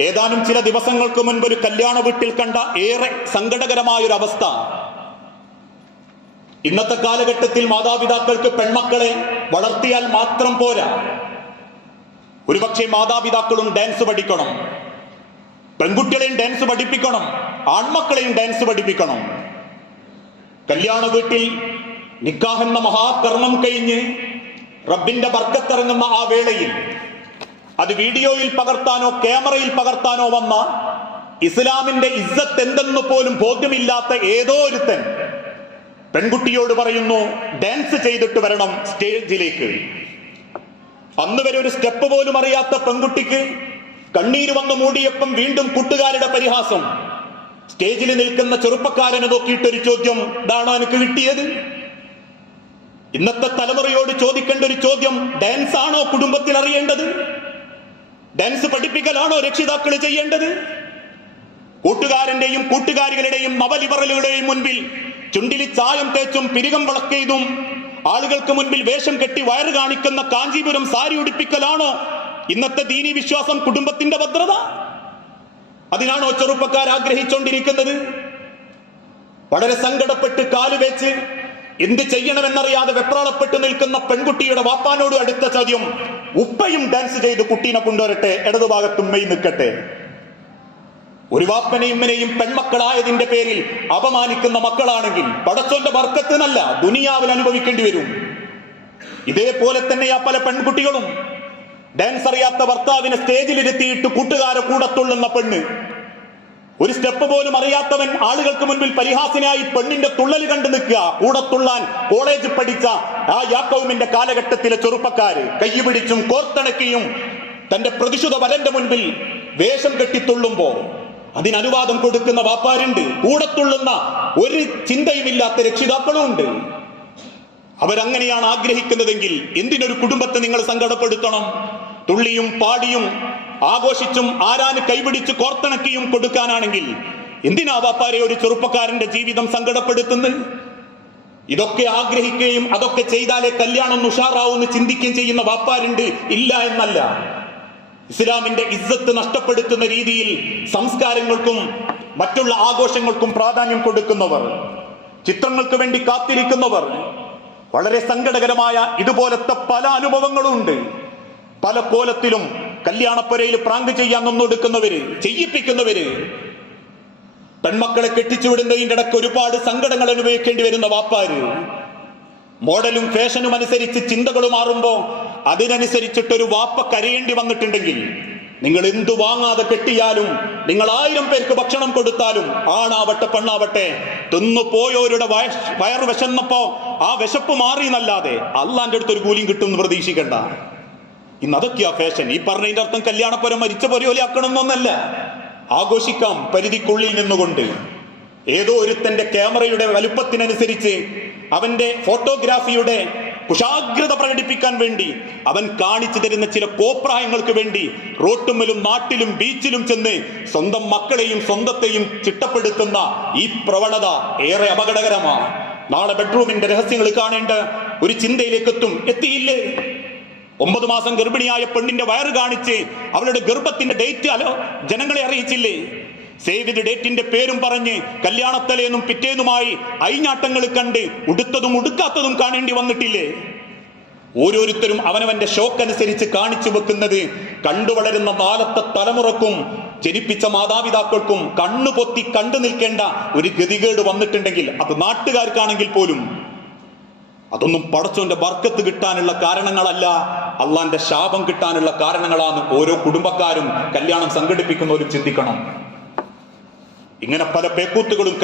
ഏതാനും ചില ദിവസങ്ങൾക്ക് മുൻപ് ഒരു കല്യാണ വീട്ടിൽ കണ്ട ഏറെ സങ്കടകരമായ ഒരു അവസ്ഥ ഇന്നത്തെ കാലഘട്ടത്തിൽ മാതാപിതാക്കൾക്ക് പെൺമക്കളെ വളർത്തിയാൽ മാത്രം പോരാ. ഒരുപക്ഷെ മാതാപിതാക്കളും ഡാൻസ് പഠിക്കണം. പെൺകുട്ടികളെയും ഡാൻസ് പഠിപ്പിക്കണം. ആൺമക്കളെയും ഡാൻസ് പഠിപ്പിക്കണം. കല്യാണ വീട്ടിൽ നിക്കാഹ് എന്ന മഹാകർമ്മം കഴിഞ്ഞ് റബ്ബിന്റെ വർക്കത്തിറങ്ങുന്ന ആ വേളയിൽ അത് വീഡിയോയിൽ പകർത്താനോ ക്യാമറയിൽ പകർത്താനോ വന്ന ഇസ്ലാമിന്റെ ഇസ്സത്ത് എന്തെന്ന് പോലും ബോധ്യമില്ലാത്ത ഏതോ ഒരുത്തൻ പെൺകുട്ടിയോട് പറയുന്നു ഡാൻസ് ചെയ്തിട്ട് വരണം സ്റ്റേജിലേക്ക്. അന്ന് വരെ ഒരു സ്റ്റെപ്പ് പോലും അറിയാത്ത പെൺകുട്ടിക്ക് കണ്ണീര് വന്ന് മൂടിയപ്പം വീണ്ടും കൂട്ടുകാരുടെ പരിഹാസം. സ്റ്റേജിൽ നിൽക്കുന്ന ചെറുപ്പക്കാരനെ നോക്കിയിട്ടൊരു ചോദ്യം ഇതാണോ എനിക്ക് കിട്ടിയത്? ഇന്നത്തെ തലമുറയോട് ചോദിക്കേണ്ട ഒരു ചോദ്യം ഡാൻസ് ആണോ കുടുംബത്തിൽ അറിയേണ്ടത് ഡാൻസ് പഠിപ്പിക്കലാണോ രക്ഷിതാക്കൾ ചെയ്യേണ്ടത്? കൂട്ടുകാരന്റെയും കൂട്ടുകാരികളുടെയും നവലിബറലുകളുടെയും മുൻപിൽ ചുണ്ടിലി ചായം തേച്ചും പിരികം വിളക്കെയ്തും ആളുകൾക്ക് മുൻപിൽ വേഷം കെട്ടി വയറ് കാണിക്കുന്ന കാഞ്ചീപുരം സാരി ഉടിപ്പിക്കലാണോ ഇന്നത്തെ ദീനി വിശ്വാസം കുടുംബത്തിന്റെ ഭദ്രത? അതിനാണോ ചെറുപ്പക്കാർ ആഗ്രഹിച്ചുകൊണ്ടിരിക്കുന്നത് വളരെ സങ്കടപ്പെട്ട് കാലുവെച്ച് എന്ത് ചെയ്യണമെന്നറിയാതെ വെപ്രാളപ്പെട്ട് നിൽക്കുന്ന പെൺകുട്ടിയുടെ വാപ്പാനോട് അടുത്ത ചോദ്യം ഉപ്പയും ഡാൻസ് ചെയ്ത് കുട്ടീനെ കൊണ്ടുവരട്ടെ ഇടതുഭാഗത്തും മെയ് നിൽക്കട്ടെ. ഒരു വാപ്പനെയും ഇമ്മനെയും പെൺമക്കളായതിന്റെ പേരിൽ അപമാനിക്കുന്ന മക്കളാണെങ്കിൽ പടച്ചോന്റെ വർക്കത്തിനല്ല ദുനിയാവിൽ അനുഭവിക്കേണ്ടി വരും. ഇതേപോലെ തന്നെയാ പല പെൺകുട്ടികളും. ഡാൻസ് അറിയാത്ത ഭർത്താവിനെ സ്റ്റേജിലിരുത്തിയിട്ട് കൂട്ടുകാരെ കൂടത്തുള്ളുന്ന പെണ്ണ്. ഒരു സ്റ്റെപ്പ് പോലും അറിയാത്തവൻ ആളുകൾക്ക് മുൻപിൽ പരിഹാസിനായി പെണ്ണിന്റെ തുള്ളൽ കണ്ടു നിൽക്കുക. കൂടത്തുള്ളാൻ കോളേജ് പഠിച്ച ആ യാക്കൗമിന്റെ കാലഘട്ടത്തിലെ ചെറുപ്പക്കാര് കൈപിടിച്ചും കോർത്തണക്കിയും തന്റെ പ്രതിശുദ്ധ വരന്റെ മുൻപിൽ വേഷം കെട്ടിത്തുള്ളുമ്പോ അതിനനുവാദം കൊടുക്കുന്ന വാപ്പാരുണ്ട്. കൂടത്തുള്ളുന്ന ഒരു ചിന്തയുമില്ലാത്ത രക്ഷിതാക്കളും ഉണ്ട് അവരങ്ങനെയാണ് ആഗ്രഹിക്കുന്നതെങ്കിൽ എന്തിനൊരു കുടുംബത്തെ നിങ്ങൾ സങ്കടപ്പെടുത്തണം? തുള്ളിയും പാടിയും ആഘോഷിച്ചും ആരാന് കൈപിടിച്ച് കോർത്തിണക്കിയും കൊടുക്കാനാണെങ്കിൽ എന്തിനാ വാപ്പാരെ ഒരു ചെറുപ്പക്കാരന്റെ ജീവിതം സങ്കടപ്പെടുത്തുന്നത്? ഇതൊക്കെ ആഗ്രഹിക്കുകയും അതൊക്കെ ചെയ്താലേ കല്യാണം ഉഷാറാവൂന്ന് ചിന്തിക്കുകയും ചെയ്യുന്ന വാപ്പാരുണ്ട്. ഇല്ല എന്നല്ല. ഇസ്ലാമിന്റെ ഇസ്സത്ത് നഷ്ടപ്പെടുത്തുന്ന രീതിയിൽ സംസ്കാരങ്ങൾക്കും മറ്റുള്ള ആഘോഷങ്ങൾക്കും പ്രാധാന്യം കൊടുക്കുന്നവർ ചിത്രങ്ങൾക്ക് വേണ്ടി കാത്തിരിക്കുന്നവർ വളരെ സങ്കടകരമായ ഇതുപോലത്തെ പല അനുഭവങ്ങളും ഉണ്ട് പല കോലത്തിലും കല്യാണപ്പുരയിൽ പ്രാങ്ക് ചെയ്യാൻ നിന്നൊടുക്കുന്നവര് ചെയ്യിപ്പിക്കുന്നവര് പെൺമക്കളെ കെട്ടിച്ചുവിടുന്നതിന്റെ ഇടയ്ക്ക് ഒരുപാട് സങ്കടങ്ങൾ അനുഭവിക്കേണ്ടി വരുന്ന വാപ്പാര് മോഡലും ഫാഷനും അനുസരിച്ച് ചിന്തകൾ മാറുമ്പോൾ അതിനനുസരിച്ചിട്ട് ഒരു വാപ്പ കരയേണ്ടി വന്നിട്ടുണ്ടെങ്കിൽ നിങ്ങൾ എന്തു വാങ്ങാതെ കെട്ടിയാലും നിങ്ങൾ ആയിരം പേർക്ക് ഭക്ഷണം കൊടുത്താലും ആണാവട്ടെ പെണ്ണാവട്ടെ തിന്നു പോയോരുടെ വയർ വിശന്നപ്പോ ആ വിശപ്പ് മാറി എന്നല്ലാതെ അള്ളാന്റെ അടുത്തൊരു കൂലിയും കിട്ടും എന്ന് പ്രതീക്ഷിക്കണ്ട. ഇന്ന് അതൊക്കെയാ ഫാഷൻ ഈ പറഞ്ഞതിന്റെ അർത്ഥം കല്യാണപ്പുരം മരിച്ച പരിപോലെയാക്കണം ആക്കണമെന്നൊന്നല്ല ആഘോഷിക്കാം പരിധിക്കുള്ളിൽ നിന്നുകൊണ്ട്. ഏതോ ഒരുത്തന്റെ ക്യാമറയുടെ വലുപ്പത്തിനനുസരിച്ച് അവന്റെ ഫോട്ടോഗ്രാഫിയുടെ കുശാഗ്രത പ്രകടിപ്പിക്കാൻ വേണ്ടി അവൻ കാണിച്ചു തരുന്ന ചില കോപ്രായങ്ങൾക്ക് വേണ്ടി റോട്ടുമ്മലും നാട്ടിലും ബീച്ചിലും ചെന്ന് സ്വന്തം മക്കളെയും സ്വന്തത്തെയും ചിട്ടപ്പെടുത്തുന്ന ഈ പ്രവണത ഏറെ അപകടകരമാണ്. നാളെ ബെഡ്റൂമിന്റെ രഹസ്യങ്ങൾ കാണേണ്ട ഒരു ചിന്തയിലേക്ക് എത്തും എത്തിയില്ലേ? ഒമ്പത് മാസം ഗർഭിണിയായ പെണ്ണിന്റെ വയറ് കാണിച്ച് അവളുടെ ഗർഭത്തിന്റെ ഡേറ്റ് അലോ ജനങ്ങളെ അറിയിച്ചില്ലേ? സേവ് ദി ഡേറ്റിന്റെ പേരും പറഞ്ഞ് കല്യാണത്തലേന്നും പിറ്റേന്നുമായി അയിഞ്ഞാട്ടങ്ങൾ കണ്ട് ഉടുത്തതും ഉടുക്കാത്തതും കാണേണ്ടി വന്നിട്ടില്ലേ? ഓരോരുത്തരും അവനവന്റെ ഷോക്ക് അനുസരിച്ച് കാണിച്ചു വെക്കുന്നത് കണ്ടു വളരുന്ന നാലത്തെ തലമുറക്കും ജനിപ്പിച്ച മാതാപിതാക്കൾക്കും കണ്ണുപൊത്തി കണ്ടു നിൽക്കേണ്ട ഒരു ഗതികേട് വന്നിട്ടുണ്ടെങ്കിൽ അത് നാട്ടുകാർക്കാണെങ്കിൽ പോലും. അതൊന്നും പടച്ചോന്റെ ബർക്കത്ത് കിട്ടാനുള്ള കാരണങ്ങളല്ല. അള്ളാന്റെ ശാപം കിട്ടാനുള്ള കാരണങ്ങളാണ് ഓരോ കുടുംബക്കാരും കല്യാണം സംഘടിപ്പിക്കുന്നവരും ചിന്തിക്കണം. ഇങ്ങനെ പല പേക്കൂത്തുകളും